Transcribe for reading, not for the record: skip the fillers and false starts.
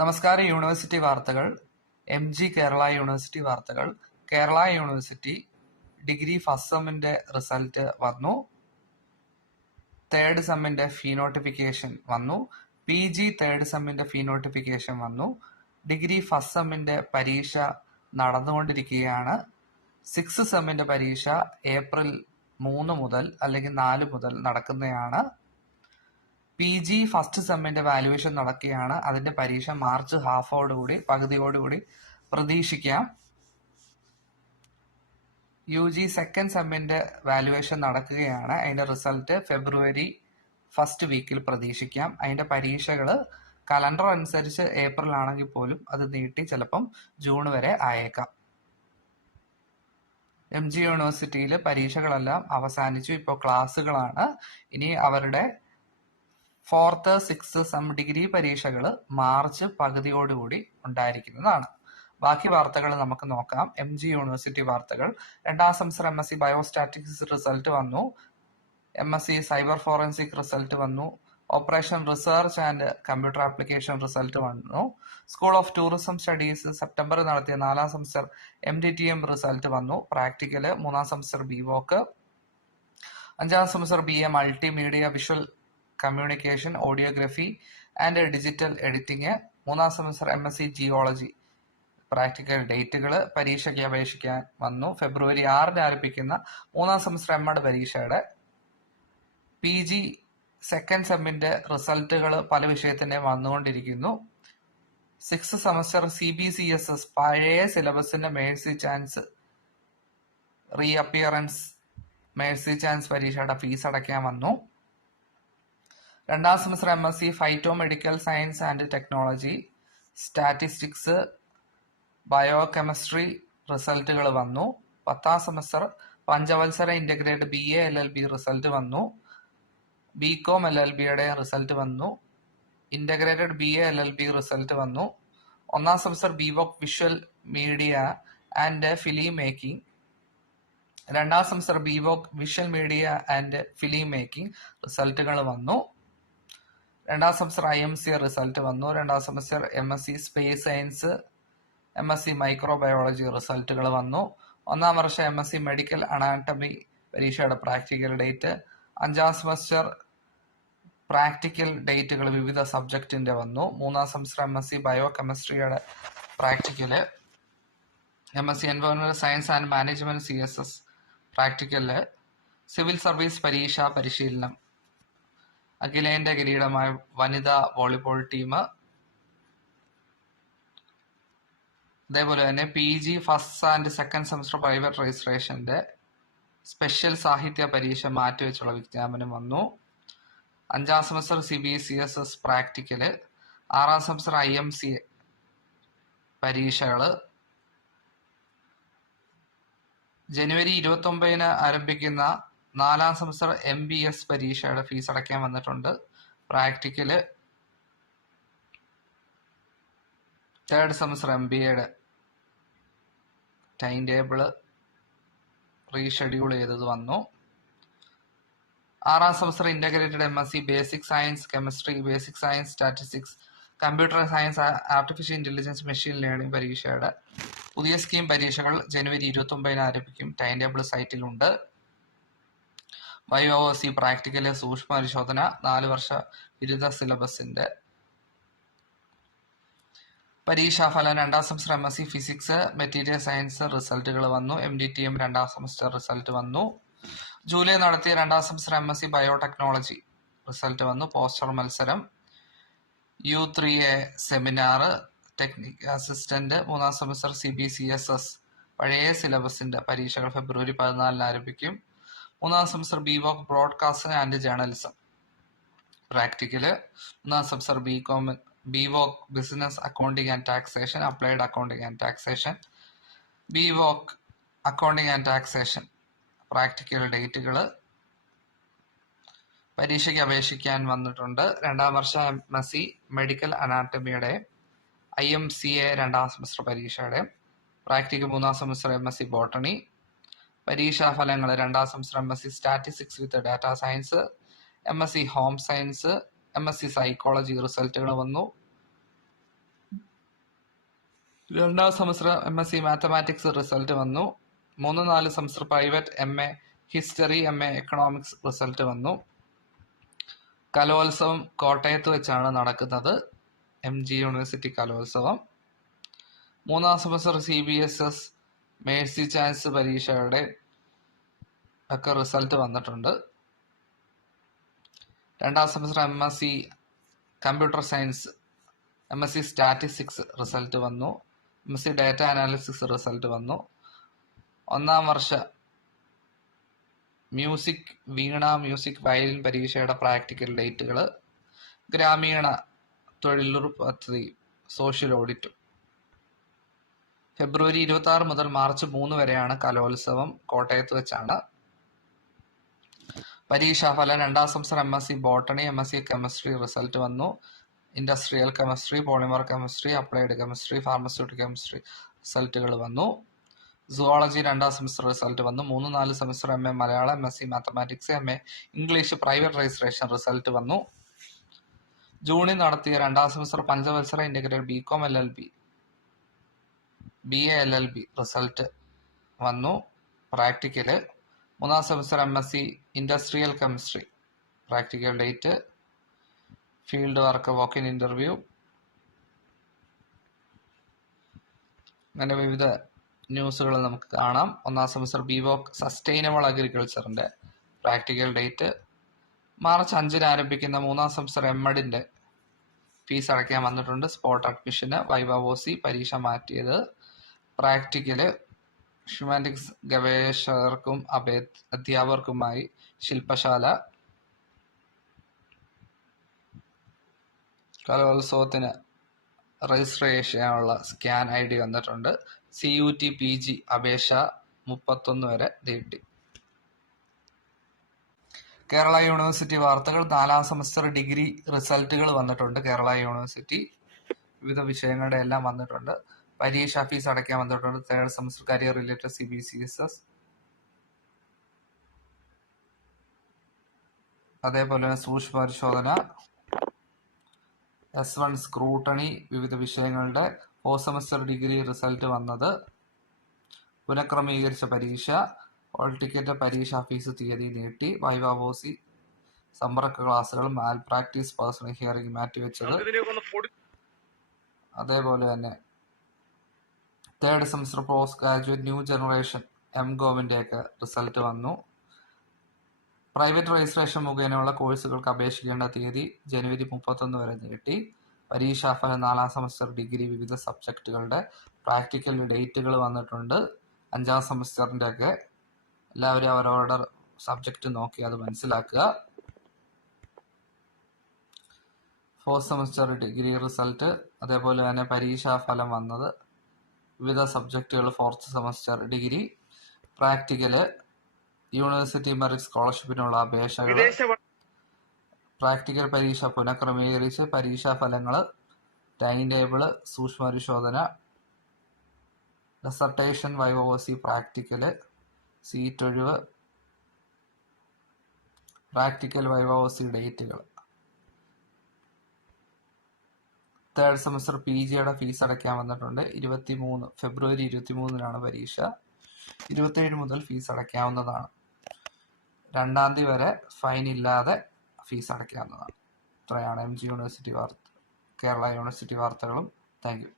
നമസ്കാരം. യൂണിവേഴ്സിറ്റി വാർത്തകൾ. MG Kerala university വാർത്തകൾ. കേരള യൂണിവേഴ്സിറ്റി ഡിഗ്രി ഫസ്റ്റ് സെമ്മിന്റെ റിസൾട്ട് വന്നു. തേർഡ് സെമ്മിന്റെ ഫീ നോട്ടിഫിക്കേഷൻ വന്നു. PG തേർഡ് സെമ്മിന്റെ ഫീ നോട്ടിഫിക്കേഷൻ വന്നു. ഡിഗ്രി ഫസ്റ്റ് സെമ്മിന്റെ പരീക്ഷ നടന്നുകൊണ്ടിരിക്കുകയാണ്. 6th സെമ്മിന്റെ പരീക്ഷ ഏപ്രിൽ 3 മുതൽ അല്ലെങ്കിൽ 4 മുതൽ നടക്കുന്നതാണ്. PG ഫസ്റ്റ് സെമ്മിന്റെ വാല്യുവേഷൻ നടക്കുകയാണ്. അതിന്റെ പരീക്ഷ മാർച്ച് പകുതിയോടുകൂടി പ്രതീക്ഷിക്കാം. UG സെക്കൻഡ് സെമ്മിന്റെ വാല്യുവേഷൻ നടക്കുകയാണ്. അതിന്റെ റിസൾട്ട് ഫെബ്രുവരി ഫസ്റ്റ് വീക്കിൽ പ്രതീക്ഷിക്കാം. അതിന്റെ പരീക്ഷകൾ കലണ്ടർ അനുസരിച്ച് ഏപ്രിൽ ആണെങ്കിൽ പോലും അത് നീട്ടി ചിലപ്പം ജൂൺ വരെ ആയേക്കാം. MG യൂണിവേഴ്സിറ്റിയിൽ പരീക്ഷകളെല്ലാം അവസാനിച്ചു. ഇപ്പോൾ ക്ലാസ്സുകളാണ്. ഇനി അവരുടെ 4th 6th സെം ഡിഗ്രി പരീക്ഷകൾ മാർച്ച് പകുതിയോടുകൂടി ഉണ്ടായിരിക്കുന്നതാണ്. ബാക്കി വാർത്തകൾ നമുക്ക് നോക്കാം. MG യൂണിവേഴ്സിറ്റി വാർത്തകൾ. 2ാം സെമസ്റ്റർ MSc ബയോസ്റ്റാറ്റിക്സ് റിസൾട്ട് വന്നു. MSc സൈബർ ഫോറൻസിക് റിസൾട്ട് വന്നു. Operation research and computer application result വന്നു. സ്കൂൾ ഓഫ് ടൂറിസം സ്റ്റഡീസ് സെപ്റ്റംബറിൽ നടത്തിയ 4ാം സെമസ്റ്റർ MDTM റിസൾട്ട് വന്നു. പ്രാക്ടിക്കല് 3ാം സെമസ്റ്റർ BVOC, 5ാം semester BA multimedia visual communication, audiography and digital editing, 3ാം സെമസ്റ്റർ MSc ജിയോളജി പ്രാക്ടിക്കൽ ഡേറ്റുകൾ പരീക്ഷയ്ക്ക് അപേക്ഷിക്കാൻ വന്നു. ഫെബ്രുവരി 6 ആരംഭിക്കുന്ന 3ാം സെമസ്റ്റർ MAd പരീക്ഷയുടെ PG സെക്കൻഡ് സെമ്മിന്റെ റിസൾട്ടുകൾ പല വിഷയത്തിന്റെ വന്നുകൊണ്ടിരിക്കുന്നു. 6th സെമസ്റ്റർ CBCSS പഴയ സിലബസിന്റെ mercy chance reappearance mercy chance പരീക്ഷയുടെ ഫീസ് അടയ്ക്കാൻ വന്നു. 2ാം semester MSc phyto medical science and technology, statistics, bio chemistry റിസൾട്ടുകൾ വന്നു. 10ാം സെമസ്റ്റർ പഞ്ചവത്സര ഇന്റഗ്രേറ്റഡ് BA LLB റിസൾട്ട് വന്നു. BCom LLBയുടെ റിസൾട്ട് വന്നു. ഇന്റഗ്രേറ്റഡ് BA LLB റിസൾട്ട് വന്നു. 1ാം semester BVOC visual media and film making, 2ാം semester BVOC visual media and film making റിസൾട്ടുകൾ വന്നു. 2ാം സെമസ്റ്റർ IMC റിസൾട്ട് വന്നു. 2ാം semester MSc space science, MSc microbiology റിസൾട്ടുകൾ വന്നു. 1ാം വർഷ MSc മെഡിക്കൽ അനാട്ടമി പരീക്ഷയുടെ പ്രാക്ടിക്കൽ ഡേറ്റ്, 5ാം സെമസ്റ്റർ പ്രാക്ടിക്കൽ ഡേറ്റുകൾ വിവിധ സബ്ജക്റ്റിന്റെ വന്നു. 3ാം സെമസ്റ്റർ MSc ബയോ കെമിസ്ട്രിയുടെ പ്രാക്ടിക്കല്, MSc എൻവയോൺമെന്റൽ science and management CSS practical, civil service പരീക്ഷാ പരിശീലനം, അഖിലേന്ത്യാ കിരീടമായ വനിതാ വോളിബോൾ ടീം, അതേപോലെ തന്നെ PG first and second semester private രജിസ്ട്രേഷന്റെ സ്പെഷ്യൽ സാഹിത്യ പരീക്ഷ മാറ്റിവെച്ചുള്ള വിജ്ഞാപനം വന്നു. 5ാം സെമസ്റ്റർ CBCSS പ്രാക്ടിക്കല്, 6ാം സെമസ്റ്റർ IMC പരീക്ഷകള് ജനുവരി 29 ആരംഭിക്കുന്ന 4ാം സെമസ്റ്റർ MBS പരീക്ഷയുടെ ഫീസ് അടയ്ക്കാൻ വന്നിട്ടുണ്ട്. പ്രാക്ടിക്കല് 3rd സെമസ്റ്റർ MBAയുടെ ടൈം ടേബിള് റീഷെഡ്യൂൾ ചെയ്തത് വന്നു. 6ാം semester integrated MSc basic science chemistry, basic science statistics, computer science, artificial intelligence, machine learning പരീക്ഷയുടെ പുതിയ സ്കീം പരീക്ഷകൾ ജനുവരി 29 ആരംഭിക്കും. ടൈം ടേബിൾ സൈറ്റിലുണ്ട്. BioOC പ്രാക്ടിക്കല് സൂക്ഷ്മ പരിശോധന 4 വർഷ ബിരുദ സിലബസിന്റെ പരീക്ഷാഫലം. 2ാം semester MSc physics material science റിസൾട്ടുകൾ വന്നു. MDTM 2ാം സെമസ്റ്റർ റിസൾട്ട് വന്നു. ജൂലൈ നടത്തിയ 2ാം സെമസ്റ്റർ MSc ബയോടെക്നോളജി റിസൾട്ട് വന്നു. പോസ്റ്റർ മത്സരം, U3A സെമിനാർ, ടെക്നിക്കൽ അസിസ്റ്റന്റ്, 3ാം സെമസ്റ്റർ CBCSS പഴയ സിലബസിന്റെ പരീക്ഷകൾ ഫെബ്രുവരി 14 ആരംഭിക്കും. 3ാം semester BVOC broadcasting and journalism practical, 3ാം semester BVOC business accounting and taxation, applied accounting and taxation, BVOC accounting and taxation practical ഡേറ്റുകൾ പരീക്ഷയ്ക്ക് അപേക്ഷിക്കാൻ വന്നിട്ടുണ്ട്. 2ാം വർഷ MSc മെഡിക്കൽ അനാട്ടമിയുടെ IMCA 2ാം സെമസ്റ്റർ പരീക്ഷയുടെ പ്രാക്ടിക്കൽ, 3ാം സെമസ്റ്റർ MSc ബോട്ടണി പരീക്ഷാഫലങ്ങൾ. 2ാം semester MSc statistics with data science, MSc home science, MSc psychology റിസൾട്ടുകൾ വന്നു. രണ്ടാം സെമസ്റ്റർ MSc മാത്തമാറ്റിക്സ് റിസൾട്ട് വന്നു. 3-4 semester private MA history, MA economics result വന്നു. കലോത്സവം കോട്ടയത്ത് വെച്ചാണ് നടക്കുന്നത്. MG യൂണിവേഴ്സിറ്റി കലോത്സവം. 3-ാം സെമസ്റ്റർ CBSS മേഴ്സി ചാൻസ് പരീക്ഷയുടെ ഒക്കെ റിസൾട്ട് വന്നിട്ടുണ്ട്. 2ാം semester MSc computer science, MSc statistics result വന്നു. MSc ഡാറ്റ അനാലിസിസ് റിസൾട്ട് വന്നു. 1-ാം വർഷ മ്യൂസിക് വീണ, മ്യൂസിക് വയലിൻ പരീക്ഷയുടെ പ്രാക്ടിക്കൽ ഡേറ്റുകൾ. ഗ്രാമീണ തൊഴിലുറപ്പ് പദ്ധതി സോഷ്യൽ ഓഡിറ്റും. ഫെബ്രുവരി 26 മുതൽ മാർച്ച് 3 വരെയാണ് കലോത്സവം. കോട്ടയത്ത് വെച്ചാണ്. പരീക്ഷാഫലം 2ാം semester MSc botany, MSc chemistry result വന്നു. Industrial chemistry, polymer chemistry, applied chemistry, pharmaceutical chemistry റിസൾട്ടുകൾ വന്നു. സുവോളജി 2ാം സെമസ്റ്റർ റിസൾട്ട് വന്നു. 3-4 semester MA Malayalam, MSc mathematics, MA English private registration result വന്നു. ജൂണിൽ നടത്തിയ 2ാം സെമസ്റ്റർ പഞ്ചവത്സര integrated BCom LLB, BA LLB result വന്നു. പ്രാക്ടിക്കല് 3-ാം semester MSc industrial chemistry practical date, field work, walk in interview, അങ്ങനെ വിവിധ ന്യൂസുകൾ നമുക്ക് കാണാം. 1-ാം സെമസ്റ്റർ BVOC സസ്റ്റൈനബിൾ അഗ്രികൾച്ചറിന്റെ പ്രാക്ടിക്കൽ ഡേറ്റ്. മാർച്ച് 5-ന് ആരംഭിക്കുന്ന 3-ാം സെമസ്റ്റർ MEdന്റെ ഫീസ് അടയ്ക്കാൻ വന്നിട്ടുണ്ട്. സ്പോട്ട് അഡ്മിഷന്, വൈവ OC പരീക്ഷ മാറ്റിയത്. പ്രാക്ടിക്കല് ഹ്യൂമാനിറ്റിക്സ് ഗവേഷകർക്കും അധ്യാപകർക്കുമായി ശില്പശാല. കലോത്സവത്തിന് രജിസ്റ്റർ ചെയ്യാനുള്ള സ്കാൻ ID വന്നിട്ടുണ്ട്. CUT PG അപേക്ഷ 31 വരെ നീട്ടി. കേരള യൂണിവേഴ്സിറ്റി വാർത്തകൾ. 4-ാം സെമസ്റ്റർ ഡിഗ്രി റിസൾട്ടുകൾ വന്നിട്ടുണ്ട്. കേരള യൂണിവേഴ്സിറ്റി വിവിധ വിഷയങ്ങളുടെ എല്ലാം വന്നിട്ടുണ്ട്. പരീക്ഷാ ഫീസ് അടയ്ക്കാൻ വന്നിട്ടുണ്ട്. 3rd semester career related CBCSS, അതേപോലെ സൂക്ഷ്മ പരിശോധന, S1 സ്ക്രൂട്ടണി, വിവിധ വിഷയങ്ങളുടെ 4th സെമസ്റ്റർ ഡിഗ്രി റിസൾട്ട് വന്നത്. പുനഃക്രമീകരിച്ച പരീക്ഷ, ഹോൾ ടിക്കറ്റ്, പരീക്ഷാ ഫീസ് തീയതി നീട്ടി. വൈവ OC സമ്പർക്ക ക്ലാസുകൾ, മാൽ പ്രാക്ടീസ്, പേഴ്സണൽ ഹിയറിംഗ് മാറ്റിവെച്ചത്. അതേപോലെ തന്നെ 3rd semester post graduate new generation MGovന്റെ ഒക്കെ റിസൾട്ട് വന്നു. പ്രൈവറ്റ് രജിസ്ട്രേഷൻ മുഖേനയുള്ള കോഴ്സുകൾക്ക് അപേക്ഷിക്കേണ്ട തീയതി ജനുവരി 31 വരെ നീട്ടി. പരീക്ഷാഫലം 4-ാം സെമസ്റ്റർ ഡിഗ്രി വിവിധ സബ്ജക്റ്റുകളുടെ പ്രാക്ടിക്കൽ ഡേറ്റുകൾ വന്നിട്ടുണ്ട്. 5-ാം സെമസ്റ്ററിന്റെ ഒക്കെ എല്ലാവരും അവരവരുടെ സബ്ജക്റ്റ് നോക്കി അത് മനസ്സിലാക്കുക. 4th സെമസ്റ്റർ ഡിഗ്രി റിസൾട്ട്, അതേപോലെ തന്നെ പരീക്ഷാഫലം വന്നത്. വിവിധ സബ്ജക്റ്റുകൾ 4th semester degree. Practical university merit സ്കോളർഷിപ്പിനുള്ള അപേക്ഷകൾ. പ്രാക്ടിക്കൽ പരീക്ഷ പുനഃക്രമീകരിച്ച്. പരീക്ഷാഫലങ്ങൾ, ടൈം ടേബിള്, സൂക്ഷ്മ പരിശോധന, dissertation, viva OC practical, seat ഒഴിവ്, പ്രാക്ടിക്കൽ വൈവ OC ഡേറ്റുകൾ. 3rd സെമസ്റ്റർ PGയുടെ ഫീസ് അടയ്ക്കാൻ വന്നിട്ടുണ്ട്. ഫെബ്രുവരി 23-നാണ് പരീക്ഷ. 27 മുതൽ ഫീസ് അടയ്ക്കാവുന്നതാണ്. 2-ാം തീയതി വരെ ഫൈൻ ഇല്ലാതെ ഫീസ് അടയ്ക്കാവുന്നതാണ്. ഇത്രയാണ് MG യൂണിവേഴ്സിറ്റി കേരള യൂണിവേഴ്സിറ്റി വാർത്തകളും. Thank you.